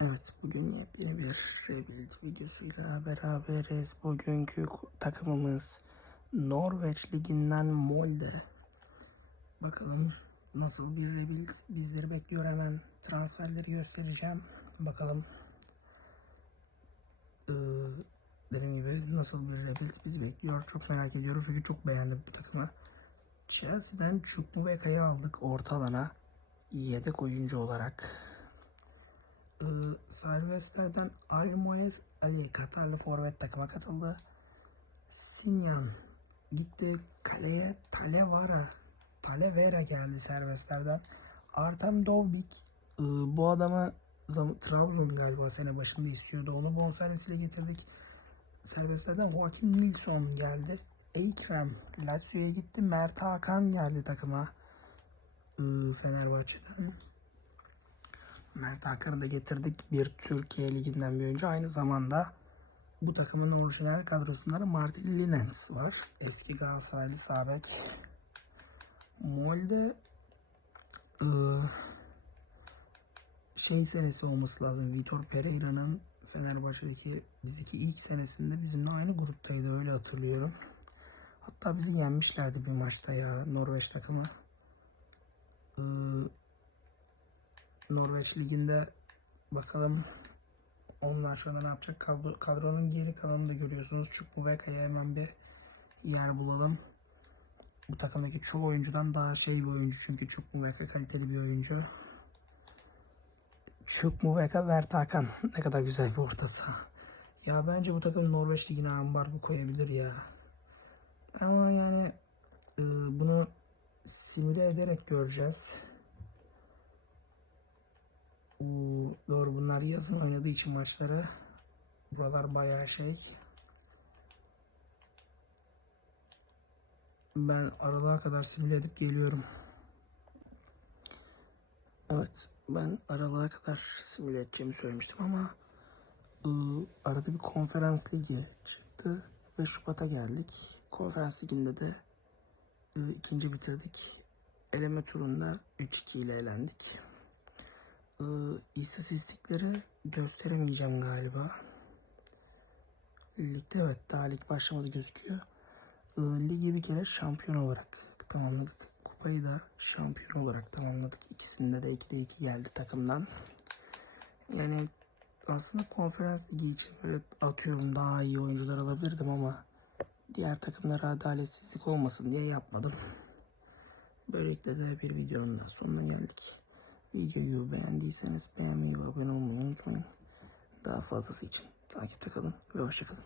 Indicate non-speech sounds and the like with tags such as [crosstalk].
Evet, bugün yepyeni bir rebuild videosuyla beraberiz. Bugünkü takımımız Norveç Ligi'nden Molde. Bakalım nasıl bir rebuild bizleri bekliyor hemen. Transferleri göstereceğim. Bakalım ee, dediğim gibi nasıl bir rebuild bizi bekliyor. Çok merak ediyorum çünkü çok beğendim bu takımı. Chelsea'den Chukwuemeka'yı aldık orta alana yedek oyuncu olarak. Ee, Serbestlerden Almoez Ali Katarlı forvet takıma katıldı. Sinyan gitti kaleye Talevara Talevera geldi serbestlerden. Artem Dovbik ee, bu adamı zam- Trabzon galiba sene başında istiyordu. Onu bonservisiyle getirdik. Serbestlerden Joaquin Nilsson geldi. Ekrem Lazio'ya gitti. Mert Hakan geldi takıma. Ee, Fenerbahçe'den. Mert Hakan'ı da getirdik. Bir Türkiye Ligi'nden bir önce. Aynı zamanda bu takımın orijinal kadrosunda da Martin Linens var. Eski Galatasaraylı sabek. Molde ıı, şey senesi olması lazım. Vitor Pereira'nın Fenerbahçe'deki bizdeki ilk senesinde bizimle aynı gruptaydı öyle hatırlıyorum. Hatta bizi yenmişlerdi bir maçta ya Norveç takımı. Iı, Norveç Ligi'nde bakalım onlar sonra ne yapacak? Kadro, kadronun geri kalanını da görüyorsunuz. Chukwuemeka'ya hemen bir yer bulalım. Bu takımdaki çoğu oyuncudan daha şey bir oyuncu çünkü Chukwuemeka kaliteli bir oyuncu. Chukwuemeka Mert Hakan. [laughs] Ne kadar güzel bir ortası. Ya bence bu takım Norveç Ligi'ne ambargo koyabilir ya. Ama yani e, bunu simüle ederek göreceğiz. Oo, doğru bunlar yazın oynadığı için maçları. Buralar bayağı şey. Ben aralığa kadar simüle edip geliyorum. Evet ben aralığa kadar simüle edeceğimi söylemiştim ama arada bir konferans ligi çıktı ve Şubat'a geldik. Konferans liginde de ikinci bitirdik. Eleme turunda 3-2 ile elendik. Ee, istatistikleri gösteremeyeceğim galiba. Ligde evet daha lig başlamadı gözüküyor. Ee, ligi bir kere şampiyon olarak tamamladık. Kupayı da şampiyon olarak tamamladık. İkisinde de 2'de 2 geldi takımdan. Yani aslında konferans ligi için böyle atıyorum daha iyi oyuncular alabilirdim ama diğer takımlara adaletsizlik olmasın diye yapmadım. Böylelikle de bir videonun da sonuna geldik. Videoyu beğendiyseniz beğenmeyi ve abone olmayı unutmayın. Daha fazlası için takipte kalın ve hoşçakalın.